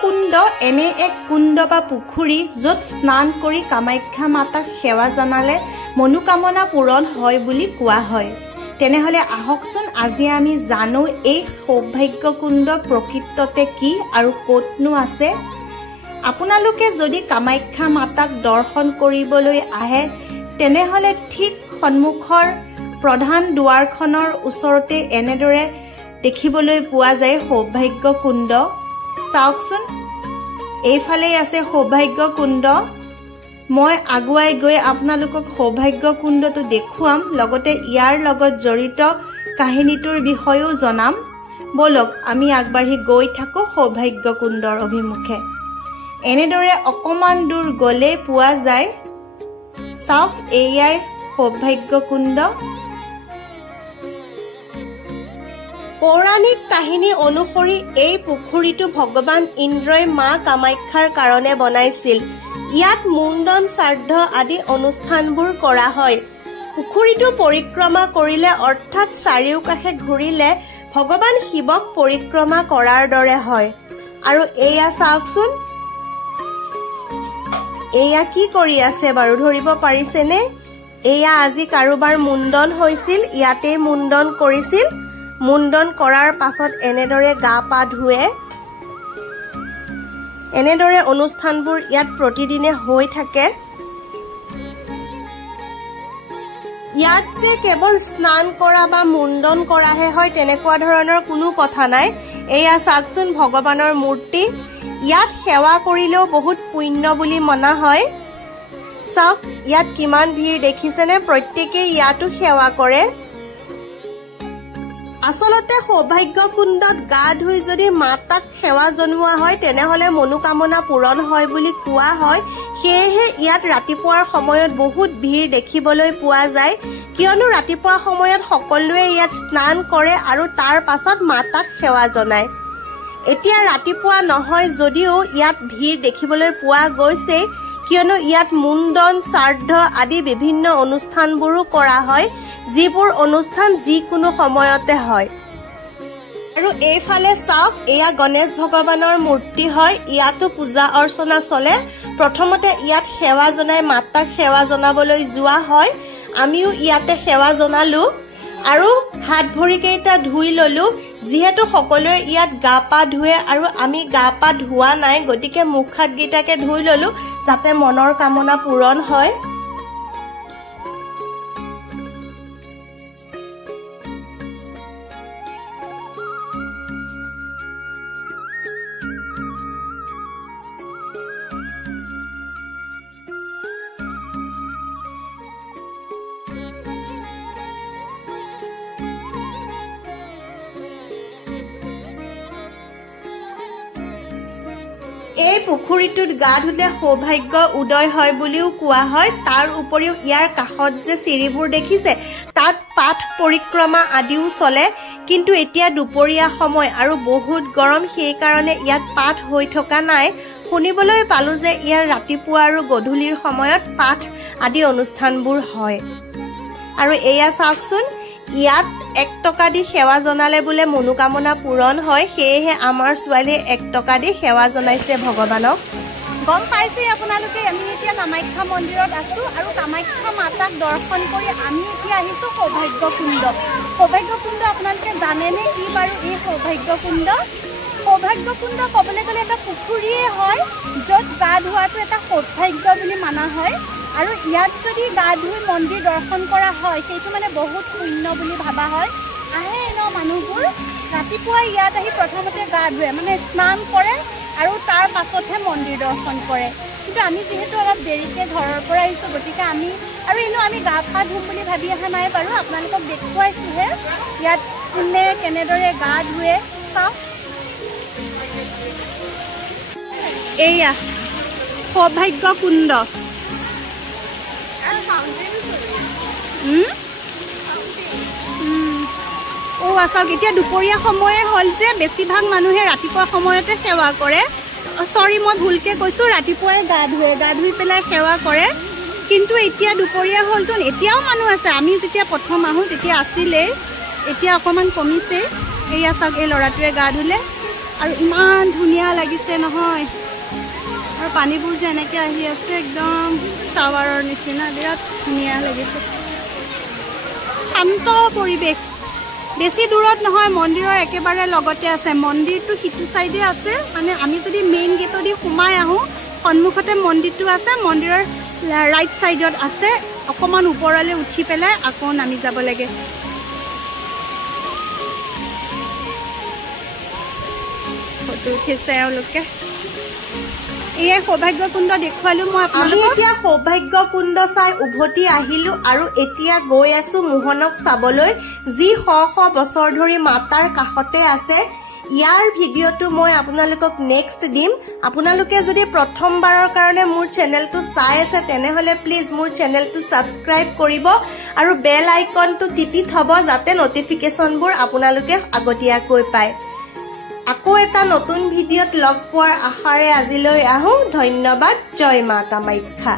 কুণ্ড এনে এক কুণ্ড বা পুখুৰী য'ত স্নান কৰি কামাখ্যা মাতাক সেৱা জনালে মনোকামনা পূৰণ হয় বুলি কোৱা হয়। তেনেহ'লে আহকচোন আজি আমি জানো এই সৌভাগ্য কুণ্ড প্ৰকৃততে কি আৰু ক'তনো আছে। আপোনালোকে যদি কামাখ্যা মাতাক দৰ্শন কৰিবলৈ আহে তেনেহ'লে ঠিক সন্মুখৰ প্ৰধান দুৱাৰখনৰ ওচৰতে এনেদৰে দেখিবলৈ পোৱা যায় সৌভাগ্য কুণ্ড। চাওকচোন, এইফালেই আছে সৌভাগ্য কুণ্ড। মই আগুৱাই গৈ আপোনালোকক সৌভাগ্য কুণ্ডটো দেখুৱাম, লগতে ইয়াৰ লগত জড়িত কাহিনীটোৰ বিষয়েও জনাম। বলক আমি আগবাঢ়ি গৈ থাকোঁ সৌভাগ্য কুণ্ডৰ অভিমুখে। এনেদৰে অকণমান দূৰ গ'লেই পোৱা যায়, চাওক এয়াই সৌভাগ্য কুণ্ড। পৌৰাণিক কাহিনী অনুসৰি এই পুখুৰীটো ভগৱান ইন্দ্ৰই মা কামাখ্যাৰ কাৰণে বনাইছিল। ইয়াত মুণ্ডন শ্ৰাদ্ধ আদি অনুষ্ঠানবোৰ কৰা হয়। পুখুৰীটো পৰিক্ৰমা কৰিলে অৰ্থাৎ চাৰিওকাষে ঘূৰিলে ভগৱান শিৱক পৰিক্ৰমা কৰাৰ দৰে হয়। আৰু এয়া চাওকচোন, এয়া কি কৰি আছে বাৰু, ধৰিব পাৰিছেনে? এয়া আজি কাৰোবাৰ মুণ্ডন হৈছিল, ইয়াতেই মুণ্ডন কৰিছিল। মুণ্ডন কৰাৰ পাছত এনেদৰে গা পা ধুৱে। এনেদৰে অনুষ্ঠানবোৰ ইয়াত প্ৰতিদিনে হৈ থাকে। ইয়াত যে কেৱল স্নান কৰা বা মুণ্ডন কৰাহে হয় তেনেকুৱা ধৰণৰ কোনো কথা নাই। এয়া চাওকচোন ভগৱানৰ মূৰ্তি। ইয়াত সেৱা কৰিলেও বহুত পুণ্য বুলি মনা হয়। চাওক ইয়াত কিমান ভিৰ দেখিছেনে, প্ৰত্যেকেই ইয়াতো সেৱা কৰে। আচলতে সৌভাগ্য কুণ্ডত গা ধুই যদি মাতাক সেৱা জনোৱা হয় তেনেহ'লে মনোকামনা পূৰণ হয় বুলি কোৱা হয়। সেয়েহে ইয়াত ৰাতিপুৱাৰ সময়ত বহুত ভিৰ দেখিবলৈ পোৱা যায়, কিয়নো ৰাতিপুৱা সময়ত সকলোৱে ইয়াত স্নান কৰে আৰু তাৰ পাছত মাতাক সেৱা জনায়। এতিয়া ৰাতিপুৱা নহয় যদিও ইয়াত ভিৰ দেখিবলৈ পোৱা গৈছে, কিয়নো ইয়াত মুণ্ডন শ্ৰাদ্ধ আদি বিভিন্ন অনুষ্ঠানবোৰো কৰা হয়, যিবোৰ অনুষ্ঠান যিকোনো সময়তে হয়। আৰু এইফালে চাওক, এয়া গণেশ ভগৱানৰ মূৰ্তি হয়। ইয়াতো পূজা অৰ্চনা চলে। প্ৰথমতে ইয়াত সেৱা জনাই মাতাক সেৱা জনাবলৈ যোৱা হয়। আমিও ইয়াতে সেৱা জনালো আৰু হাত ভৰিকেইটা ধুই ললো। যিহেতু সকলোৱে ইয়াত গা পা ধুৱে আৰু আমি গা পা ধোৱা নাই, গতিকে মুখ হাতকেইটাকে ধুই ললো যাতে মনৰ কামনা পূৰণ হয়। এই পুখুৰীটোত গা ধুলে সৌভাগ্য উদয় হয় বুলিও কোৱা হয়। তাৰ উপৰিও ইয়াৰ কাষত যে চিৰিবোৰ দেখিছে তাত পাঠ পৰিক্ৰমা আদিও চলে, কিন্তু এতিয়া দুপৰীয়া সময় আৰু বহুত গৰম, সেইকাৰণে ইয়াত পাঠ হৈ থকা নাই। শুনিবলৈ পালো যে ইয়াৰ ৰাতিপুৱা আৰু গধূলিৰ সময়ত পাঠ আদি অনুষ্ঠানবোৰ হয়। আৰু এয়া চাওকচোন, ইয়াত 1 টকা দি সেৱা জনালে বোলে মনোকামনা পূৰণ হয়। সেয়েহে আমাৰ ছোৱালীয়ে 1 টকা দি সেৱা জনাইছে ভগৱানক। গম পাইছে আপোনালোকে, আমি এতিয়া কামাখ্যা মন্দিৰত আছো আৰু কামাখ্যা মাতাক দৰ্শন কৰি আমি এতিয়া আহিছো সৌভাগ্য কুণ্ড। সৌভাগ্য কুণ্ড আপোনালোকে জানেনে কি বাৰু এই সৌভাগ্য কুণ্ড? সৌভাগ্য কুণ্ড ক'বলৈ গ'লে এটা পুখুৰীয়ে হয়, য'ত গা ধোৱাটো এটা সৌভাগ্য বুলি মানা হয়। আৰু ইয়াত যদি গা ধুই মন্দিৰ দৰ্শন কৰা হয় সেইটো মানে বহুত পুণ্য বুলি ভাবা হয়। আহে ন মানুহবোৰ, ৰাতিপুৱা ইয়াত আহি প্ৰথমতে গা ধুৱে, মানে স্নান কৰে আৰু তাৰ পাছতহে মন্দিৰ দৰ্শন কৰে। কিন্তু আমি যিহেতু অলপ দেৰিকৈ ঘৰৰ পৰা আহিছোঁ, গতিকে আমি আৰু এনেও আমি গা পা ধুম বুলি ভাবি অহা নাই বাৰু, আপোনালোকক দেখুৱাইছোঁহে ইয়াত কোনে কেনেদৰে গা ধুৱে। চাওক, এয়া সৌভাগ্য কুণ্ড। চাওক, এতিয়া দুপৰীয়া সময়ে হ'ল যে বেছিভাগ মানুহে ৰাতিপুৱা সময়তে সেৱা কৰে। চৰি, মই ভুলকৈ কৈছোঁ, ৰাতিপুৱাই গা ধুৱে, গা ধুই পেলাই সেৱা কৰে। কিন্তু এতিয়া দুপৰীয়া হ'লতো, এতিয়াও মানুহ আছে। আমি যেতিয়া প্ৰথম আহোঁ তেতিয়া আছিলেই, এতিয়া অকণমান কমিছে। এয়া চাওক, এই ল'ৰাটোৱে গা ধুলে আৰু ইমান ধুনীয়া লাগিছে নহয় আৰু পানীবোৰ যে এনেকৈ আহি আছে একদম শ্বাৱাৰৰ নিচিনা বিৰাট ধুনীয়া লাগিছে শান্ত পৰিৱেশ বেছি দূৰত নহয় মন্দিৰৰ একেবাৰে লগতে আছে মন্দিৰটো সিটো চাইডে আছে মানে আমি যদি মেইন গেটেদি সোমাই আহোঁ সন্মুখতে মন্দিৰটো আছে মন্দিৰৰ ৰাইট চাইডত আছে অকণমান ওপৰলৈ উঠি পেলাই আকৌ নামি যাব লাগে ফটো উঠিছে এওঁলোকে এয়াই সৌভাগ্য কুণ্ড দেখুৱালো মই আমি এতিয়া সৌভাগ্য কুণ্ড চাই উভতি আহিলো আৰু এতিয়া গৈ আছো মোহনক চাবলৈ যি শ শ বছৰ ধৰি মাতাৰ কাষতে আছে ইয়াৰ ভিডিঅ'টো মই আপোনালোকক নেক্সট দিম আপোনালোকে যদি প্ৰথমবাৰৰ কাৰণে মোৰ চেনেলটো চাই আছে তেনেহলে প্লিজ মোৰ চেনেলটো সাবস্ক্ৰাইব কৰিব আৰু বেল আইকনটো টিপি থব যাতে নটিফিকেশনবোৰ আপোনালোকে আগতীয়াকৈ পায় আকৌ এটা নতুন ভিডিঅ'ত লগ পোৱাৰ আশাৰে আজিলৈ আহো ধন্যবাদ জয় মা কামাখ্যা